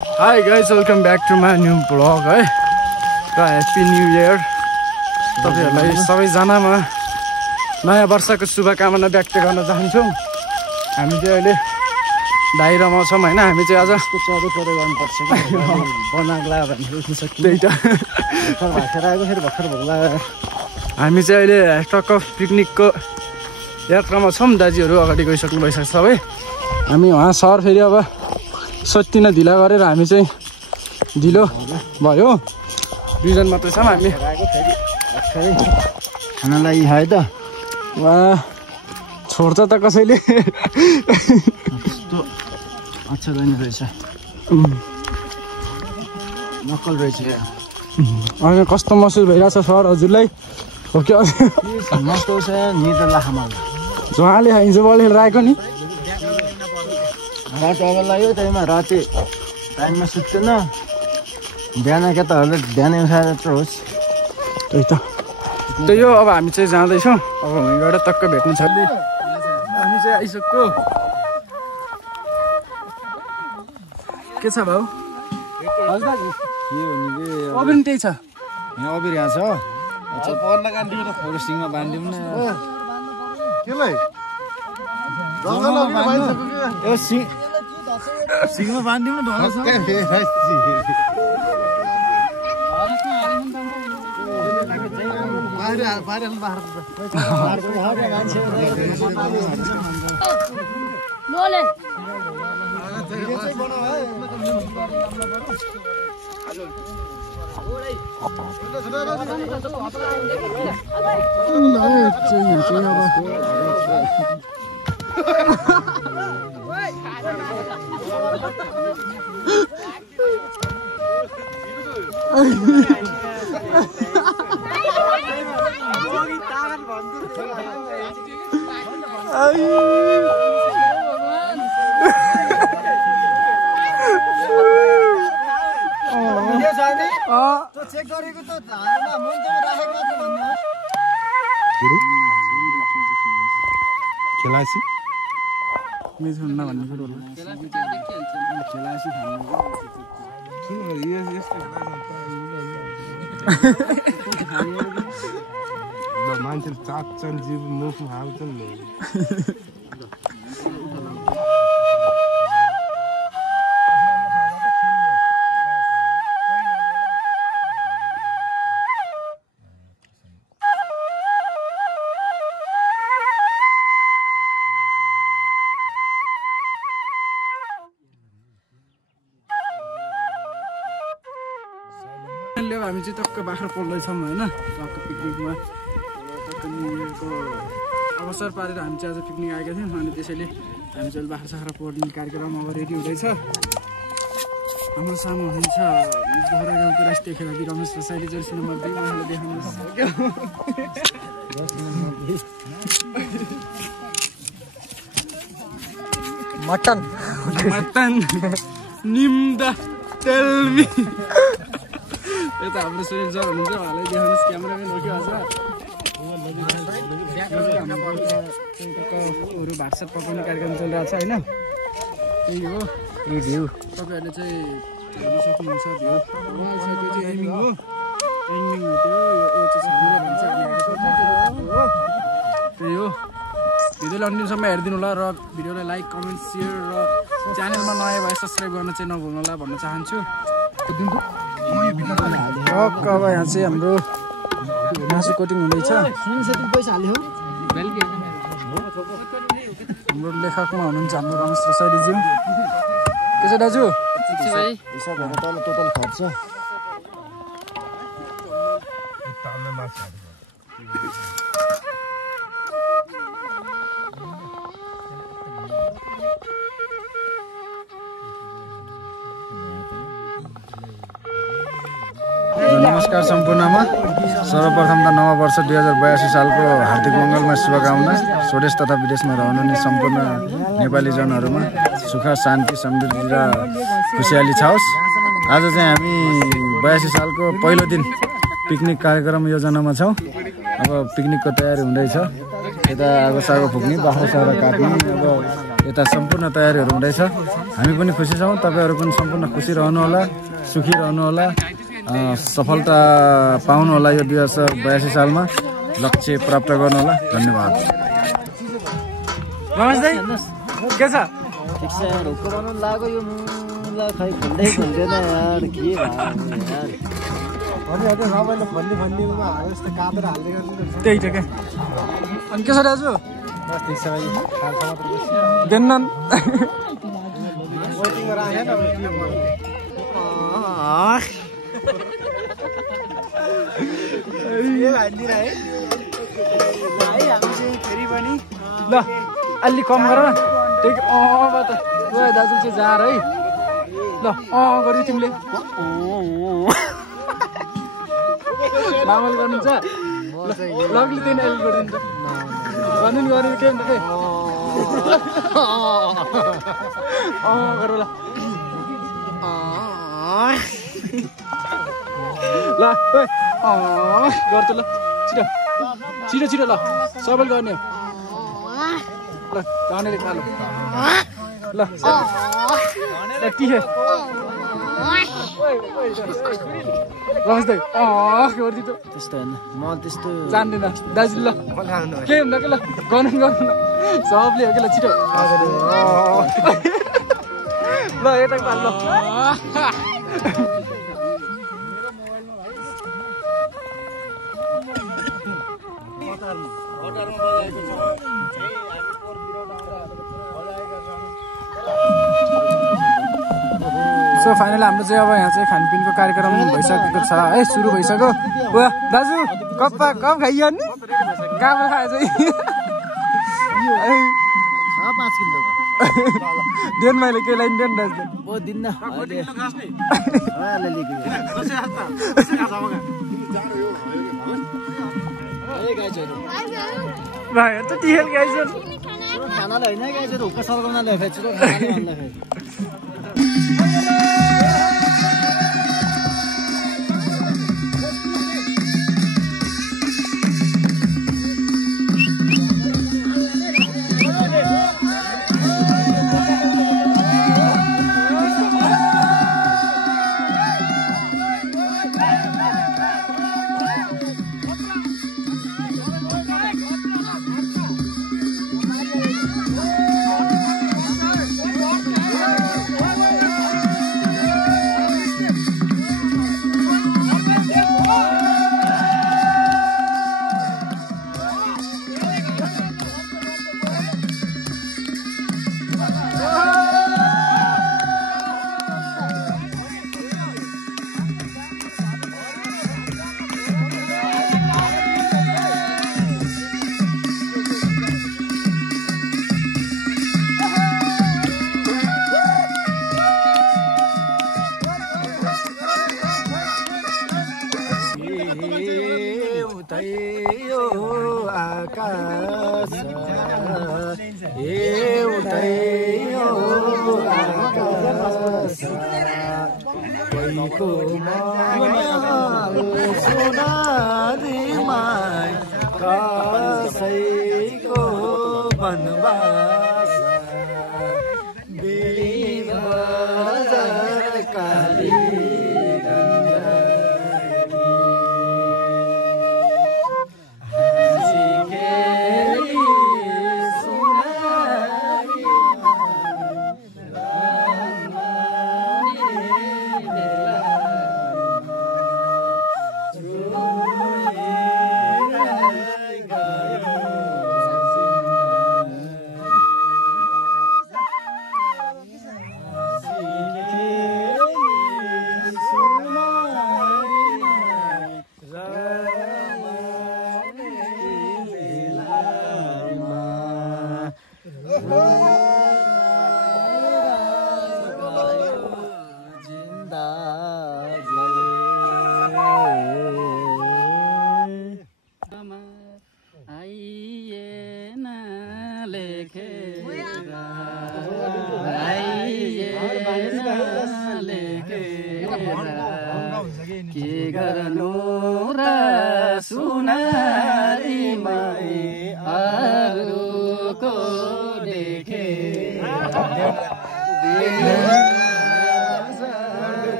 Hi guys, welcome back to my new vlog है र happy new year तपाईहरुलाई सबैजनामा नयाँ वर्षको शुभकामना व्यक्त गर्न चाहन्छु। हामी चाहिँ अहिले दाइ रमाउँछौँ हैन। हामी चाहिँ आज चौधो चौधो गर्नुपर्छ बनाग्ला भनेर उठ्न सकिन्छ। त्यही त भर्खर आएको फेरि भर्खर भोग्ला। हामी चाहिँ अहिले टक्क पिकनिकको यात्रामा छौँ। दाजुहरू अगाडि गइसक्नु भइसक्छ सबै। हामी उहाँ सर फेरि अब सत्तिन ढिला गरेर हामी चाहिँ ढिलो भयो। दुईजना मात्रै छौँ हामी। खानालाई खायो त वाह छोड्छ त कसैले। कस्तो अच्छा बनी रहेछ, नक्कल रहेछ। अनि कस्तो महसुस भइरहेछ सर हजुरलाई? हो कि मस्तो छ नि त लाखामा उहाँले हिजो बलेर राखेको नि राति अगाडि लाग्यो। त्यहीमा राति टाइममा सुत्दैन, बिहान केटाहरूले बिहानै उठाएर त होस्। त्यही त त्यही हो। अब हामी चाहिँ जाँदैछौँ। अब हामी गएर टक्क भेट्नु छ। हामी चाहिँ आइसक्यो। के छ भाउ? अबिर त्यही छ। यहाँ अबिर यहाँ छ। सिङमा बाँधिदिउँ न। सिङमा बाँधिदिउँ न। चेक गरेको त खेलासी मिथुन भन्ने कुरो खेलासी मान्छे चाच्छन् जीव मुखमा हाल्छन्। हामी चाहिँ टक्क बाख्रा पल्दैछौँ होइन। टक्क पिकनिकमा टक्क न्यु इयरको अवसर पारेर हामी चाहिँ आज पिकनिक आएका थियौँ। अनि त्यसैले हामी चाहिँ बाख्रा साख्रा पल्ने कार्यक्रम अब रेडी हुँदैछ। हाम्रो सामु हुन्छ गहरा गाउँको राष्ट्रिय खेलाडी रमेश रसाइली जर्सी नम्बर 2 उहाँले देखाउन सक्यो। मटन मटन निम्दा टेलमी। यता हाम्रो सुनिल सर हुनुहुन्छ, उहाँलाई देखाउनुहोस्। क्यामेराम्यान हो कि आज अरू भातसात पकाउने कार्यक्रम चलिरहेको छ होइन। त्यही हो भ्यू। तपाईँहरूले चाहिँ हेर्न सक्नुहुन्छ। भ्यू त्यो चाहिँ एमिङ हो। एमिङ हो त्यो। यो चाहिँ भन्छ त्यही हो। भिडियोलाई अन्तिमसम्म हेरिदिनु होला र भिडियोलाई लाइक कमेन्ट सेयर र च्यानलमा नयाँ भए सब्सक्राइब गर्न चाहिँ नभुल्नु होला भन्न चाहन्छु। अब यहाँ चाहिँ हाम्रो मासु कोटिङ हुँदैछ। हाम्रो लेखकमा हुनुहुन्छ हाम्रो रमेश रसाइलीज्यू। के छ दाजु? टोटल खर्च नमस्कार सम्पूर्णमा। सर्वप्रथम त नव वर्ष 2082 सालको हार्दिक मङ्गलमय शुभकामना। स्वदेश तथा विदेशमा रहनुहुने सम्पूर्ण नेपाली जनहरूमा सुख शान्ति समृद्धि र खुसियाली छाओस्। आज चाहिँ हामी 82 सालको पहिलो दिन पिकनिक कार्यक्रम योजनामा छौँ। अब पिकनिकको तयारी हुँदैछ। यता आगो सागो फुक्ने, बाख्रा साख्रा काट्ने, अब यता सम्पूर्ण तयारीहरू हुँदैछ। हामी पनि खुसी छौँ, तपाईँहरू पनि सम्पूर्ण खुसी रहनुहोला, सुखी रहनुहोला, सफलता पाउनुहोला यो 2082 सालमा, लक्ष्य प्राप्त गर्नुहोला। धन्यवाद। रमेश दाइ के छ? ठिक छ यार, हुक्क बनाउनु लाग्यो यो मुला खै खोल्दै खोल्दैन यार, के भयो यार। त्यही त क्या। अनि के छ दाजु? देन्नन् ल अलि कम गर न। ठिक दाजु चाहिँ जार है। ल गर्यो तिमीले मामल गर्नुहुन्छ? लगले त्यही अहिले गरिदिन्छ। भन्नु नि गर्नु के हुन्छ गर ल। ल गर्छु ल, छिटो छिटो छिटो ल, सबैले गर्ने हो। ल धनेले खा ल। ल के रमेश दाइ गरिदिनु त्यस्तो होइन, म त्यस्तो जान्दैन दाजु। ल के हुन्न कि ल गर्नु गर्नु न, सबले हो कि ल छिटो ल यता पाल ल। सो फाइनल हाम्रो चाहिँ अब यहाँ चाहिँ खानपिनको कार्यक्रम भइसकेको छ है, सुरु भइसक्यो। वाह दाजु कप खाइयो नि? कहाँ खायो चाहिँ? 5 किलो देन मैले के लाइन देन दाजु ओ दिन्न भाइ त टिएल गाइजन खानाले होइन गाइजहरु हुक्का सल्काउनले हो, फेरि खानाले भन्दाखेरि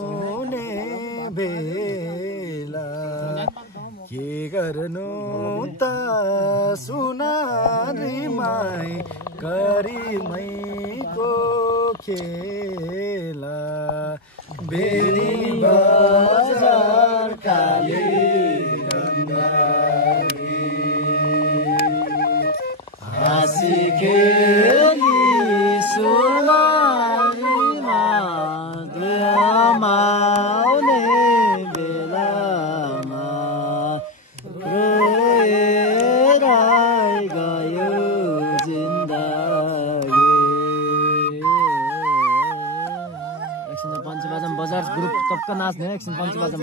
साउने बेला के गर्नु त सुनारी माई करिमैको खेला बेरी बजार काली हाँसी खेली सुनारीमा आउने बेलामा रोएर गयो जिन्दगी। एकछिन पञ्चबाजाम बजार ग्रुप टक्क नाच्ने एकछिन पञ्चबाजाम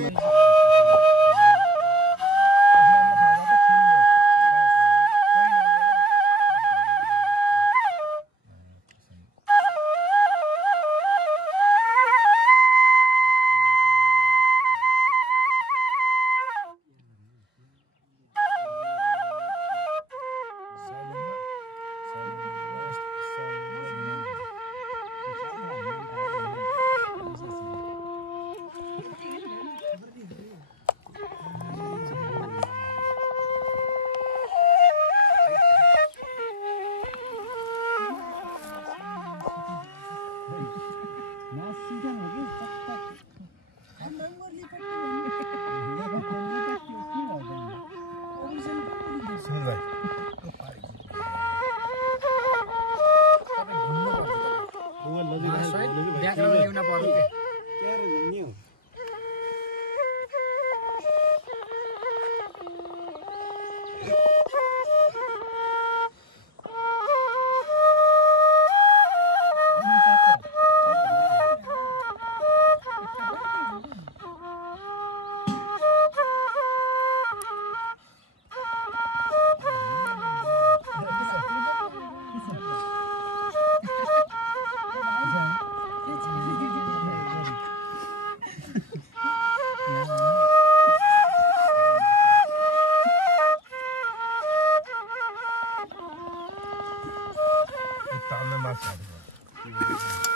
Tamam,